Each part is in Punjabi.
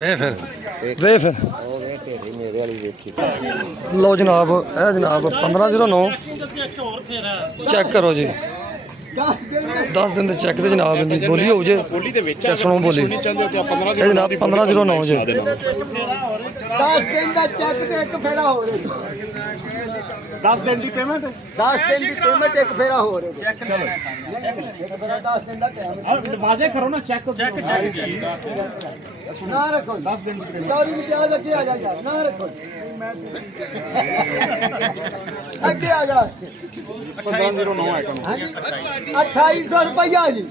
ਵੇ ਫਿਰ ਵੇ ਫਿਰ ਲਓ ਜਨਾਬ, ਇਹ ਜਨਾਬ 1509 ਚੈੱਕ ਕਰੋ ਜੀ। 10 ਦਿਨ ਦੇ ਚੈੱਕ ਤੇ ਜਨਾਬ ਦੀ ਬੋਲੀ ਹੋ ਜੇ, ਬੋਲੀ ਦੇ ਵਿੱਚ ਸੁਣੋ ਬੋਲੀ ਇਹ ਜਨਾਬ 1509 ਜੇ। 10 ਦਿਨ ਦਾ ਚੈੱਕ ਤੇ ਇੱਕ ਫੇਰਾ ਹੋ ਰਿਹਾ। 10 ਦਿਨ ਦੀ ਪੇਮੈਂਟ 10 ਦਿਨ ਦੀ ਪੇਮੈਂਟ ਇੱਕ ਫੇਰਾ ਹੋ ਰਿਹਾ। ਚਲੋ ਇੱਕ ਫੇਰਾ 10 ਦਿਨ ਦਾ ਟਾਈਮ ਵਾਜੇ ਕਰੋ ਨਾ ਚੈੱਕ ਨਾ ਰੱਖੋ। 10 ਦਿਨ ਦੀ ਚੌਰੀ ਵਿੱਚ ਆ ਅੱਗੇ ਆ ਜਾ ਯਾਰ, ਨਾ ਰੱਖੋ ਅੱਗੇ ਆ ਜਾ। 1509 ਆਈਟਮ ਹਾਂਜੀ 2800 ਰੁਪਇਆ ਜੀ,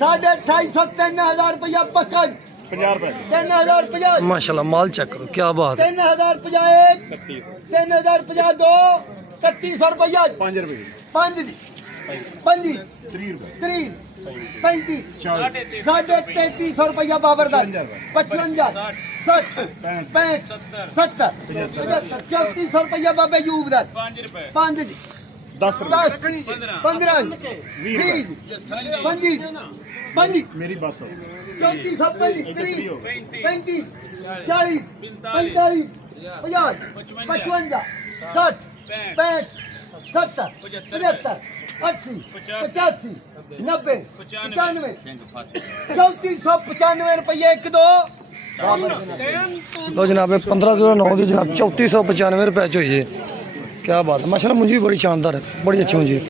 2850 3000 ਰੁਪਇਆ ਪੱਕਾ ਜੀ। 50 ਰੁਪਏ 3050 ਮਾਸ਼ਾਅੱਲਾ ਮਾਲ ਚੈੱਕ ਕਰੋ, ਕੀ ਬਾਤ ਹੈ। 3051 3050 2 3100 ਰੁਪਇਆ 5 ਰੁਪਏ 5 ਜੀ 25 30 ਰੁਪਏ 30 35 40 3300 ਰੁਪਇਆ ਬਾਬਰ ਦਾ 55 60 65 70 75 3400 ਰੁਪਇਆ ਬਾਬੇ ਯੂਬ ਦਾ 5 ਰੁਪਏ 5 ਜੀ 10 ਰੁਪਏ 10 15 20 25 25 ਮੇਰੀ ਬੱਸ 3435 30 35 40 45 50 55 60 65 70 75 80 85 90 95 3495 ਰੁਪਏ 1 2 ਲਓ ਜਨਾਬ 1509 ਦੀ ਜਨਾਬ 3495 ਰੁਪਏ ਚ ਹੋਈ ਜੇ। ਕੀ ਬਾਤ ਹੈ ਮਾਸ਼ਾਅੱਲਾ, ਮੁੰਜੀ ਬੜੀ ਸ਼ਾਨਦਾਰ ਹੈ, ਬੜੀ ਅੱਛੀ ਮੁੰਜੀ।